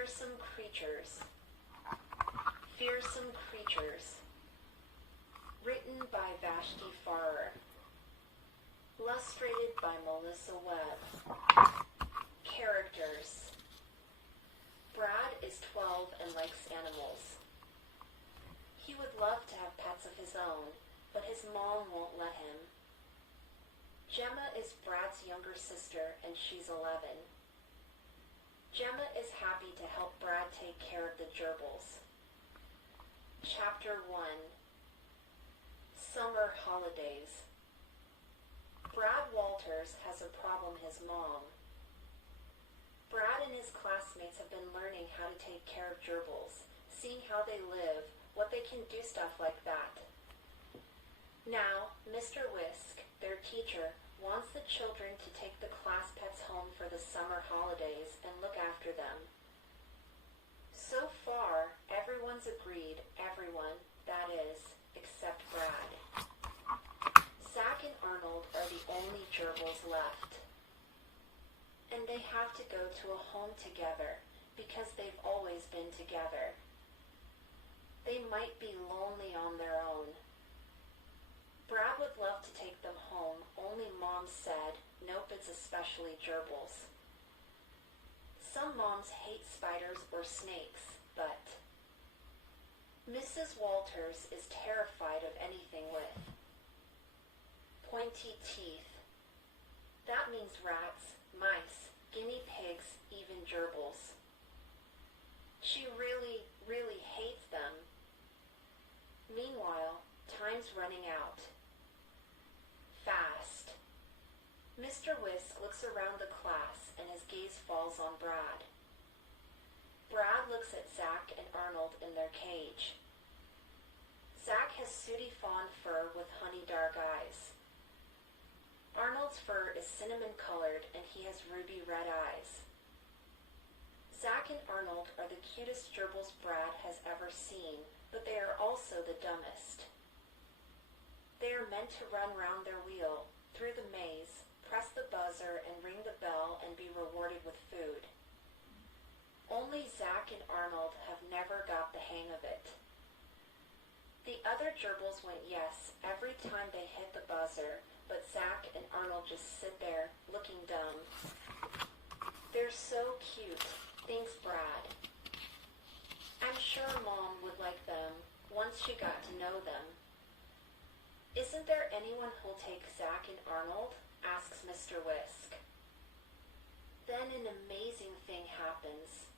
Fearsome creatures. Fearsome creatures. Written by Vashti Farrer. Illustrated by Melissa Webb. Characters. Brad is 12 and likes animals. He would love to have pets of his own, but his mom won't let him. Gemma is Brad's younger sister, and she's 11. Gemma is happy to help Brad take care of the gerbils. Chapter 1. Summer Holidays. Brad Walters has a problem his mom. Brad and his classmates have been learning how to take care of gerbils, seeing how they live, what they can do, stuff like that. Now, Mr. Whisk, their teacher, wants the children to take the class pets home for the summer holidays and look after them. So far, everyone's agreed, everyone, that is, except Brad. Zach and Arnold are the only gerbils left. And they have to go to a home together because they've always been together. They might be lonely on their own. Brad would love to take them home, only Mom said, nope, it's especially gerbils. Some moms hate spiders or snakes, but Mrs. Walters is terrified of anything with pointy teeth. That means rats, mice, guinea pigs, even gerbils. She really, really hates them. Meanwhile, time's running out. Fast. Mr. Whisk looks around the class and his gaze falls on Brad. Brad looks at Zach and Arnold in their cage. Zach has sooty fawn fur with honey dark eyes. Arnold's fur is cinnamon colored and he has ruby red eyes. Zach and Arnold are the cutest gerbils Brad has ever seen, but they are also the dumbest. They are meant to run round their wheel, through the maze, press the buzzer and ring the bell and be rewarded with food. Only Zach and Arnold have never got the hang of it. The other gerbils went yes every time they hit the buzzer, but Zach and Arnold just sit there, looking dumb. They're so cute, thinks Brad. I'm sure Mom would like them once she got to know them. Isn't there anyone who'll take Zach and Arnold? Asks Mr. Whisk. Then an amazing thing happens.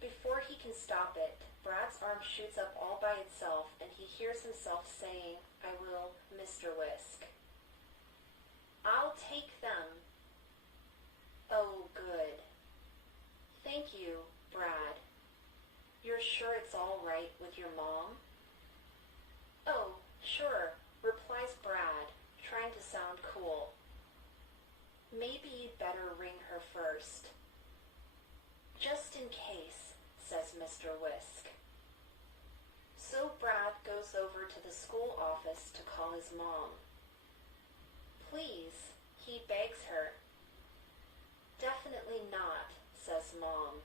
Before he can stop it, Brad's arm shoots up all by itself and he hears himself saying, I will, Mr. Whisk. I'll take them. Oh, good. Thank you, Brad. You're sure it's all right with your mom? Oh, sure, replies Brad, trying to sound cool. Maybe you'd better ring her first. Just in case, says Mr. Whisk. So Brad goes over to the school office to call his mom. Please, he begs her. Definitely not, says Mom.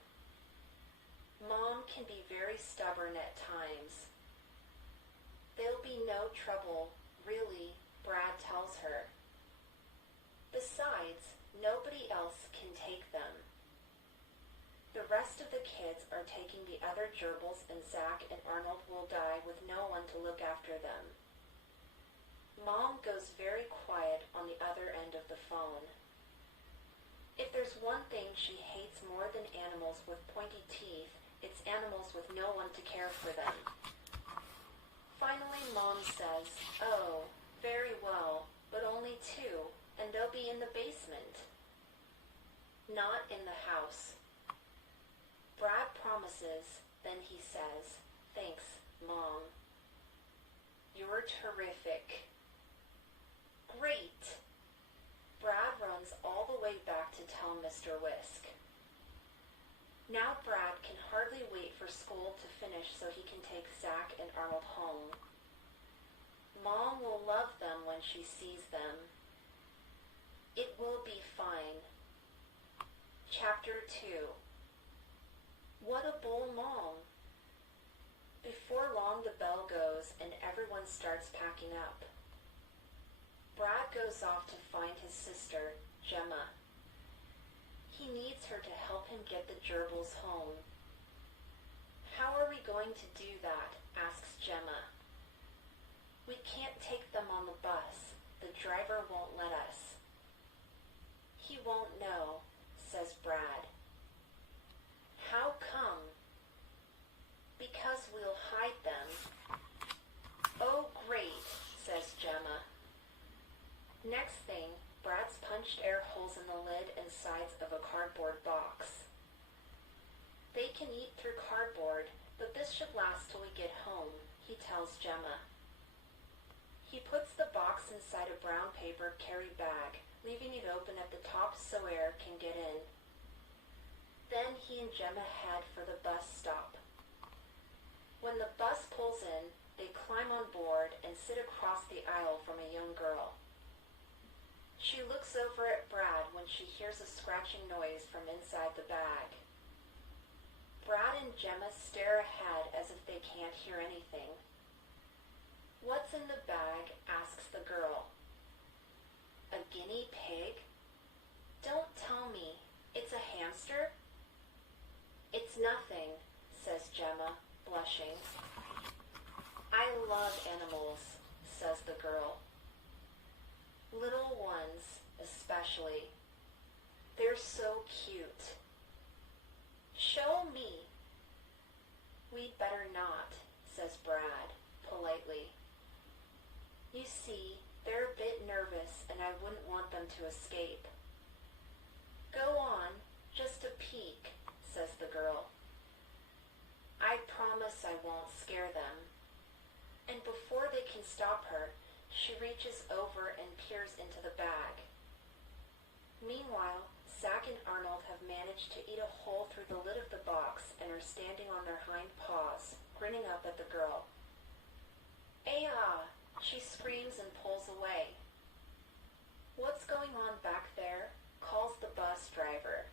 Mom can be very stubborn at times. There'll be no trouble, really, Brad tells her. Besides, nobody else can take them. The rest of the kids are taking the other gerbils and Zach and Arnold will die with no one to look after them. Mom goes very quiet on the other end of the phone. If there's one thing she hates more than animals with pointy teeth, it's animals with no one to care for them. Finally, Mom says, oh, very well, but only 2, and they'll be in the basement. Not in the house. Brad promises, then he says, thanks, Mom. You're terrific. Great. Brad runs all the way back to tell Mr. Whisk. Now Brad can hardly wait for school to finish so he can take Zach and Arnold home. Mom will love them when she sees them. It will be fine. Chapter 2. and everyone starts packing up. Brad goes off to find his sister, Gemma. He needs her to help him get the gerbils home. How are we going to do that? Asks Gemma. We can't take them on the bus. The driver won't let us. He won't know, says Brad. How come? Because we'll hide them. Oh, great, says Gemma. Next thing, Brad's punched air holes in the lid and sides of a cardboard box. They can eat through cardboard, but this should last till we get home, he tells Gemma. He puts the box inside a brown paper carry bag, leaving it open at the top so air can get in. Then he and Gemma head for the bus stop. When the bus pulls in, they climb on board and sit across the aisle from a young girl. She looks over at Brad when she hears a scratching noise from inside the bag. Brad and Gemma stare ahead as if they can't hear anything. What's in the bag? Asks the girl. A guinea pig? Don't tell me. It's a hamster? It's nothing, says Gemma, blushing. I love animals, says the girl. Little ones, especially. They're so cute. Show me. We'd better not, says Brad, politely. You see, they're a bit nervous and I wouldn't want them to escape. Go on, just a peek, says the girl. I promise I won't scare them. And before they can stop her, she reaches over and peers into the bag. Meanwhile, Zach and Arnold have managed to eat a hole through the lid of the box and are standing on their hind paws, grinning up at the girl. "Ay-ah!" She screams and pulls away. "What's going on back there?" calls the bus driver.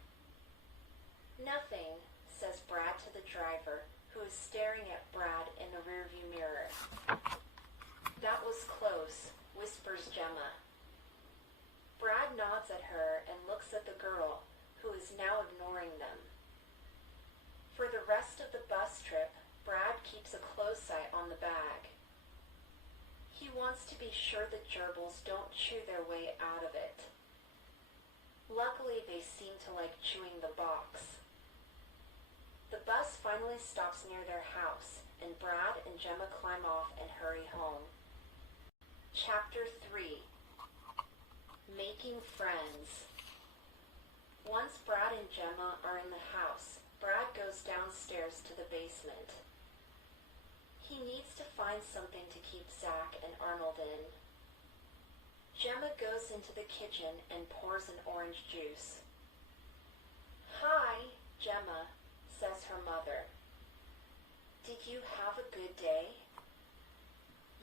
"Nothing," says Brad to the driver, who is staring at Brad in the rearview mirror. "That was close," whispers Gemma. Brad nods at her and looks at the girl, who is now ignoring them. For the rest of the bus trip, Brad keeps a close eye on the bag. He wants to be sure the gerbils don't chew their way out of it. Luckily, they seem to like chewing the box. The bus finally stops near their house, and Brad and Gemma climb off and hurry home. Chapter 3. Making Friends. Once Brad and Gemma are in the house, Brad goes downstairs to the basement. He needs to find something to keep Zach and Arnold in. Gemma goes into the kitchen and pours an orange juice. "Hi, Gemma," says her mother. "Did you have a good day?"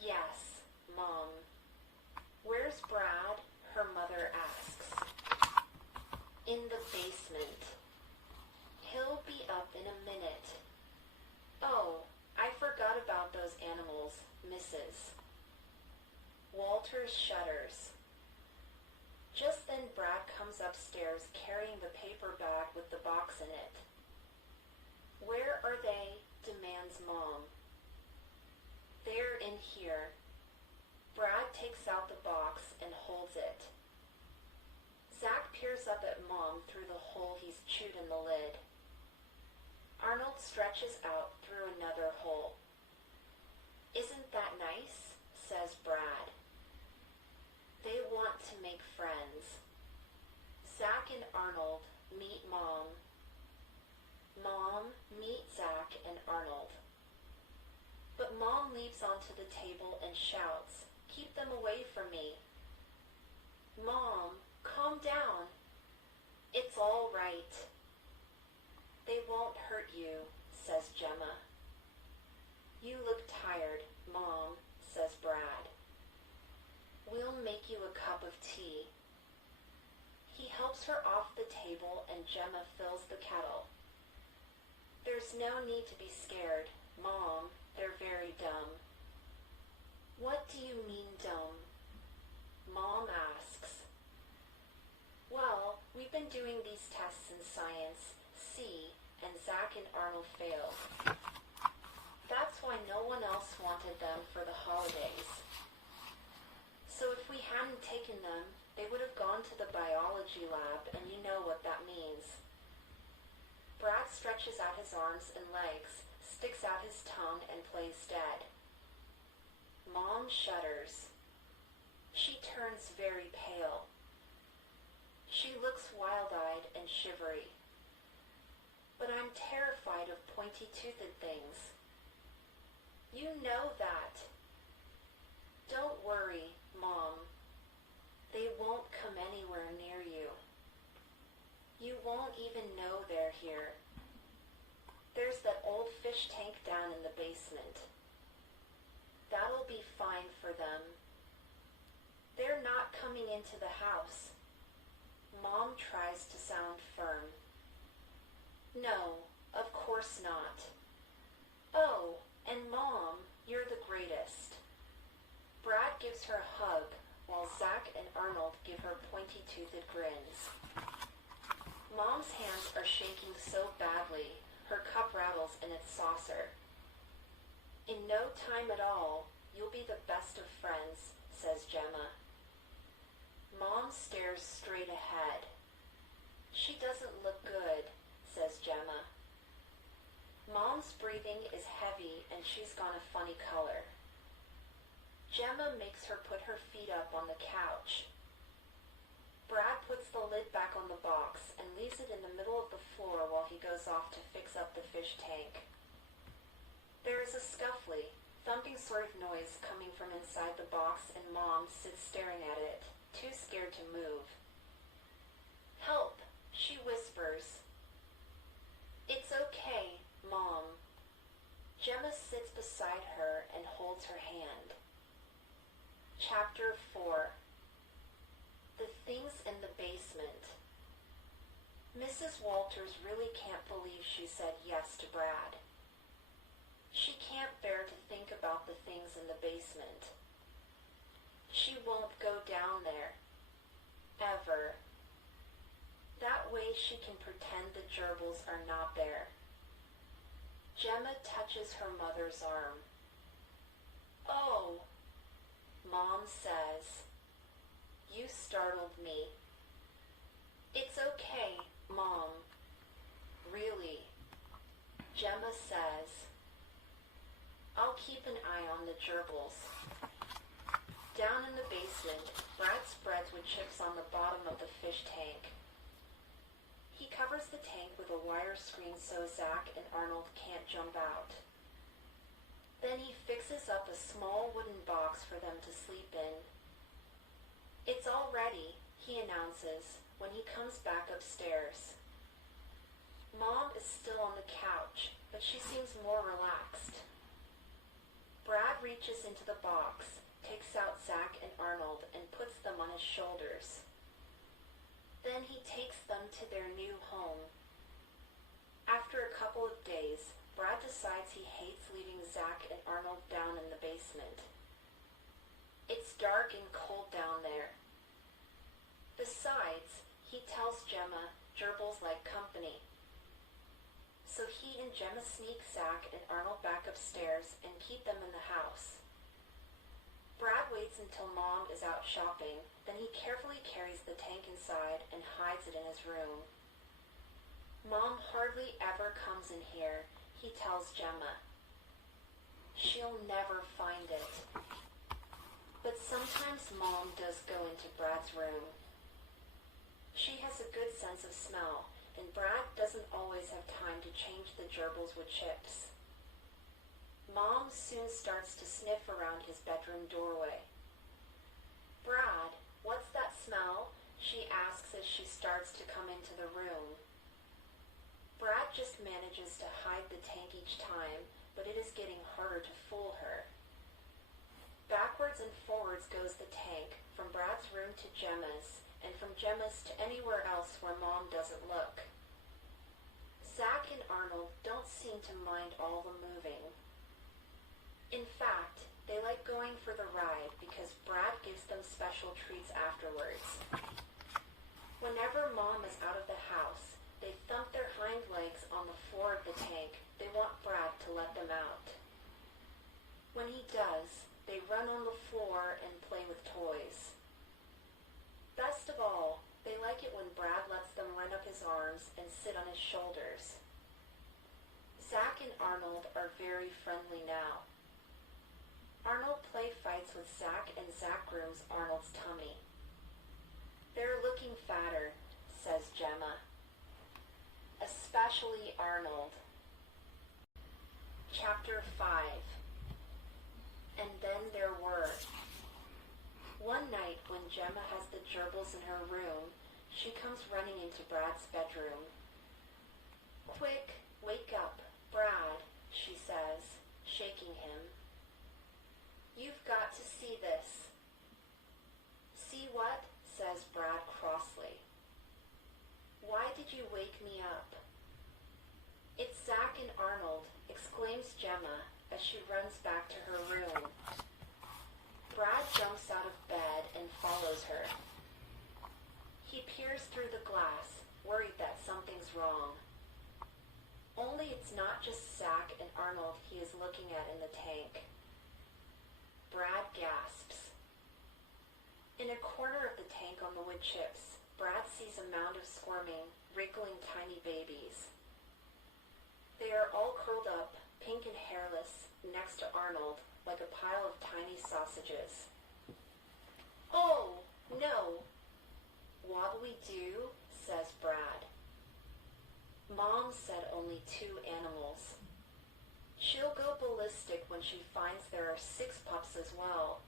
"Yes, Mom." "Where's Brad?" her mother asks. "In the basement." "He'll be up in a minute." "Oh, I forgot about those animals, Mrs." Walters shudders. Just then Brad comes upstairs carrying the paper bag with the box in it. "Where are they?" demands Mom. "They're in here." Brad takes out the box and holds it. Zach peers up at Mom through the hole he's chewed in the lid. Arnold stretches out through another hole. "Isn't that nice?" says Brad. They want to make friends. Zach and Arnold meet Mom. Mom meets Zach and Arnold. But Mom leaps onto the table and shouts, "Keep them away from me." "Mom, calm down." "It's all right." "They won't hurt you," says Gemma. "You look tired, Mom," says Brad. "We'll make you a cup of tea." He helps her off the table and Gemma fills the kettle. "There's no need to be scared, Mom. They're very dumb." What do you mean, Dome? Mom asks. Well, we've been doing these tests in science, C, and Zach and Arnold failed. That's why no one else wanted them for the holidays. So if we hadn't taken them, they would have gone to the biology lab, and you know what that means. Brad stretches out his arms and legs, sticks out his tongue, and plays dead. Mom shudders. She turns very pale. She looks wild-eyed and shivery. But I'm terrified of pointy-toothed things. You know that. Don't worry, Mom. They won't come anywhere near you. You won't even know they're here. There's that old fish tank down in the basement. That'll be fine for them. They're not coming into the house. Mom tries to sound firm. No, of course not. Oh, and Mom, you're the greatest. Brad gives her a hug, while Zach and Arnold give her pointy-toothed grins. Mom's hands are shaking so badly, her cup rattles in its saucer. In no time at all, you'll be the best of friends, says Gemma. Mom stares straight ahead. She doesn't look good, says Gemma. Mom's breathing is heavy and she's gone a funny color. Gemma makes her put her feet up on the couch. Brad puts the lid back on the box and leaves it in the middle of the floor while he goes off to fix up the fish tank. There is a scuffly, thumping sort of noise coming from inside the box, and Mom sits staring at it, too scared to move. Help, she whispers. It's okay, Mom. Gemma sits beside her and holds her hand. Chapter 4. The Things in the Basement. Mrs. Walters really can't believe she said yes to Brad. She can't bear to think about the things in the basement. She won't go down there. Ever. That way she can pretend the gerbils are not there. Gemma touches her mother's arm. Oh, Mom says. You startled me. It's okay, Mom. Really. Gemma says. I'll keep an eye on the gerbils. Down in the basement, Brad spreads wood chips on the bottom of the fish tank. He covers the tank with a wire screen so Zach and Arnold can't jump out. Then he fixes up a small wooden box for them to sleep in. It's all ready, he announces when he comes back upstairs. Mom is still on the couch, but she seems more relaxed. Brad reaches into the box, takes out Zach and Arnold, and puts them on his shoulders. Then he takes them to their new home. After a couple of days, Brad decides he hates leaving Zach and Arnold down in the basement. It's dark and cold down there. Besides, he tells Gemma gerbils like company. So he and Gemma sneak Zach and Arnold back upstairs and keep them in the house. Brad waits until Mom is out shopping, then he carefully carries the tank inside and hides it in his room. Mom hardly ever comes in here, he tells Gemma. She'll never find it. But sometimes Mom does go into Brad's room. She has a good sense of smell, and Brad doesn't always have time to change the gerbils with chips. Mom soon starts to sniff around his bedroom doorway. Brad, what's that smell? She asks as she starts to come into the room. Brad just manages to hide the tank each time, but it is getting harder to fool her. Backwards and forwards goes the tank, from Brad's room to Gemma's, and from Gemma's to anywhere else where Mom doesn't look. Zach and Arnold don't seem to mind all the moving. In fact, they they like going for the ride because Brad gives them special treats afterwards. Whenever Mom is out of the house, they thump their hind legs on the floor of the tank. They want Brad to let them out. When he does, they run on the floor and play with toys. Best of all, they like it when Brad lets them run up his arms and sit on his shoulders. Zach and Arnold are very friendly now. Arnold play fights with Zach and Zach grooms Arnold's tummy. They're looking fatter, says Gemma. Especially Arnold. Chapter 5. And then there were. One night when Gemma has the gerbils in her room, she comes running into Brad's bedroom. Quick, wake up, Brad, she says, shaking him. You've got to see this. See what? Says Brad crossly. Why did you wake me up? It's Zach and Arnold, exclaims Gemma as she runs back to her room. Brad jumps out of bed and follows her. He peers through the glass, worried that something's wrong. Only it's not just Zach and Arnold he is looking at in the tank. Brad gasps. In a corner of the tank on the wood chips, Brad sees a mound of squirming, wriggling tiny babies. They are all curled up, pink and hairless, next to Arnold, like a pile of tiny sausages. Oh, no! What'll we do? Says Brad. Mom said only 2 animals. She'll go ballistic when she finds there are 6 pups as well.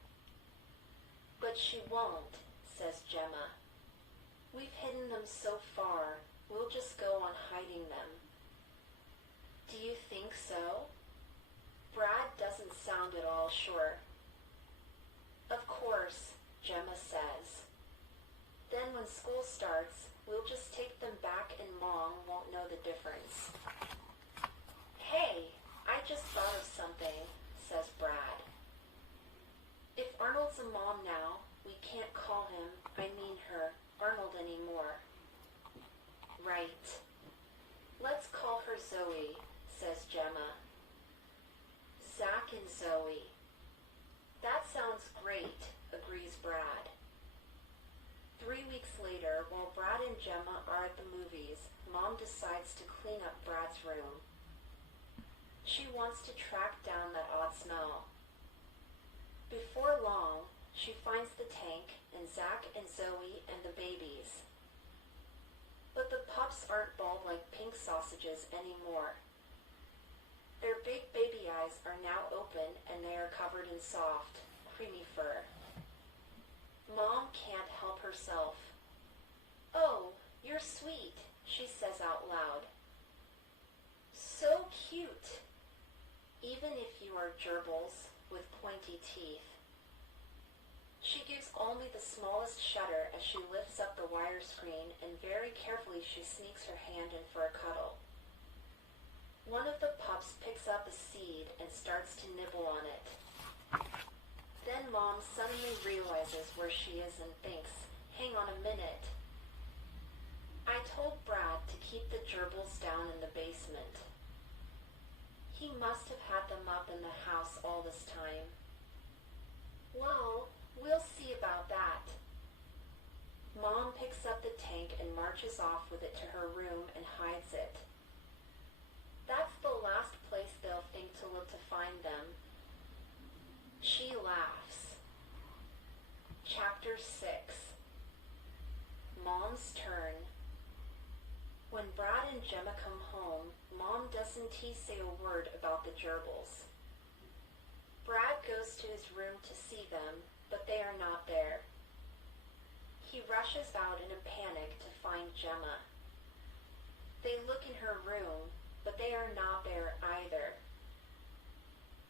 But she won't, says Gemma. We've hidden them so far, we'll just go on hiding them. Do you think so? Brad doesn't sound at all sure. Of course, Gemma says. Then when school starts, we'll just take them back and Mom won't know the difference. Hey, I just thought of something, says Brad. If Arnold's a mom now, we can't call him, I mean her, Arnold anymore. Right. Let's call her Zoe, says Gemma. Zach and Zoe. That sounds great, agrees Brad. 3 weeks later, while Brad and Gemma are at the movies, Mom decides to clean up Brad's room. She wants to track down that odd smell. Before long, she finds the tank and Zach and Zoe and the babies. But the pups aren't bald like pink sausages anymore. Their big baby eyes are now open and they are covered in soft, creamy fur. Mom can't help herself. Oh, you're sweet, she says out loud. So cute. Even if you are gerbils with pointy teeth. She gives only the smallest shudder as she lifts up the wire screen and very carefully she sneaks her hand in for a cuddle. One of the pups picks up a seed and starts to nibble on it. Then Mom suddenly realizes where she is and thinks, hang on a minute. I told Brad to keep the gerbils down in the basement. He must have had them up in the house all this time. Well, we'll see about that. Mom picks up the tank and marches off with it to her room and hides it. That's the last place they'll think to look to find them. She laughs. Chapter 6. Mom's turn. When Brad and Gemma come home, Mom doesn't say a word about the gerbils. Brad goes to his room to see them, but they are not there. He rushes out in a panic to find Gemma. They look in her room, but they are not there either.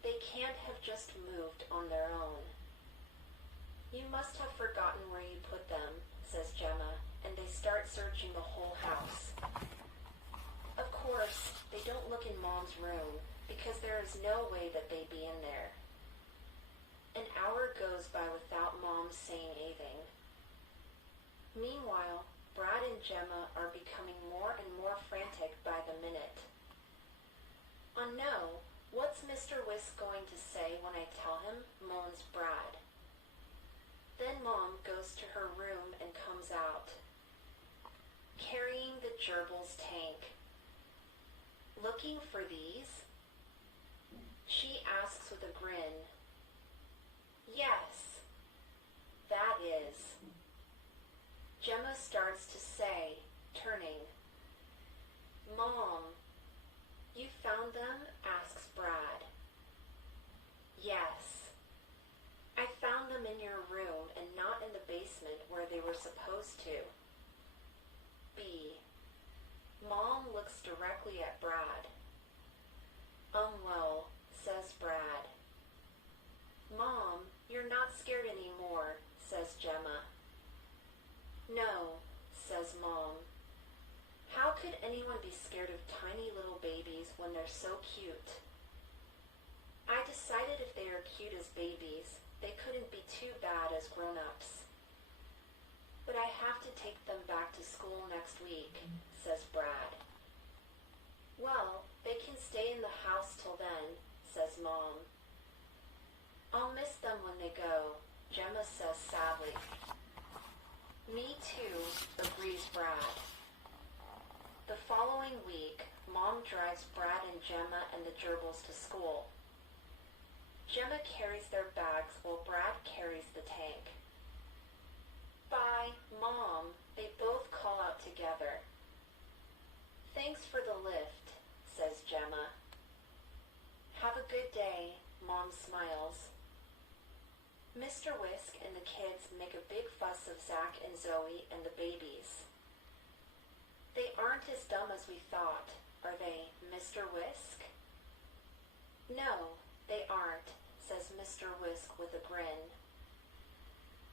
They can't have just moved on their own. You must have forgotten where you put them, says Gemma, and they start searching the whole house. Of course, they don't look in Mom's room, because there is no way that they'd be in there. An hour goes by without Mom saying anything. Meanwhile, Brad and Gemma are becoming more and more frantic by the minute. Oh no, what's Mr. Whisk going to say when I tell him? Moans Brad. Then Mom goes to her room and comes out, carrying the gerbil's tank. Looking for these? She asks with a grin. Yes, that is. Gemma starts to say, turning. Mom, you found them? Asks Brad. Yes. I found them in your room and not in the basement where they were supposed to. B. Mom looks directly at Brad. Well, says Brad. Mom, you're not scared anymore, says Gemma. No, says Mom. How could anyone be scared of tiny little babies when they're so cute? I decided if they are cute as babies, they couldn't be too bad as grown-ups. But I have to take them back to school next week, says Brad. Well, they can stay in the house till then, says Mom. I'll miss them when they go, Gemma says sadly. Me too, agrees Brad. The following week, Mom drives Brad and Gemma and the gerbils to school. Gemma carries their bags while Brad carries the tank. Bye, Mom, they both call out together. Thanks for the lift, says Gemma. Have a good day, Mom smiles. Mr. Whisk and the kids make a big fuss of Zach and Zoe and the babies. They aren't as dumb as we thought, are they, Mr. Whisk? No, they aren't, says Mr. Whisk with a grin.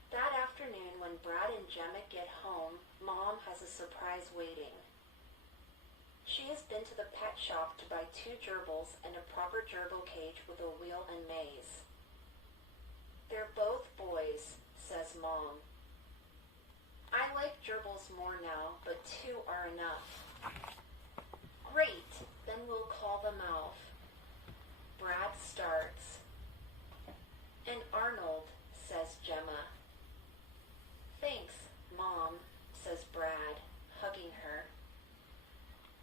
That afternoon when Brad and Gemma get home, Mom has a surprise waiting. She has been to the pet shop to buy 2 gerbils and a proper gerbil cage with a wheel and maze. They're both boys, says Mom. I like gerbils more now, but 2 are enough. Great, then we'll call them Alf. Brad starts. And Arnold, says Gemma. Thanks, Mom, says Brad, hugging her.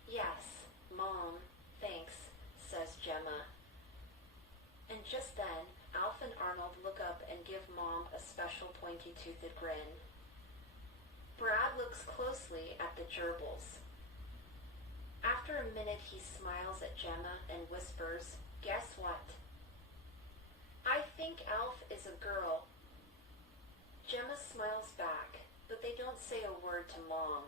Yes, Mom, thanks, says Gemma. And just then, Alf and Arnold look up and give Mom a special pointy-toothed grin. Brad looks closely at the gerbils. After a minute, he smiles at Gemma and whispers, Guess what? I think Alf is a girl. Gemma smiles back, but they don't say a word to Mom.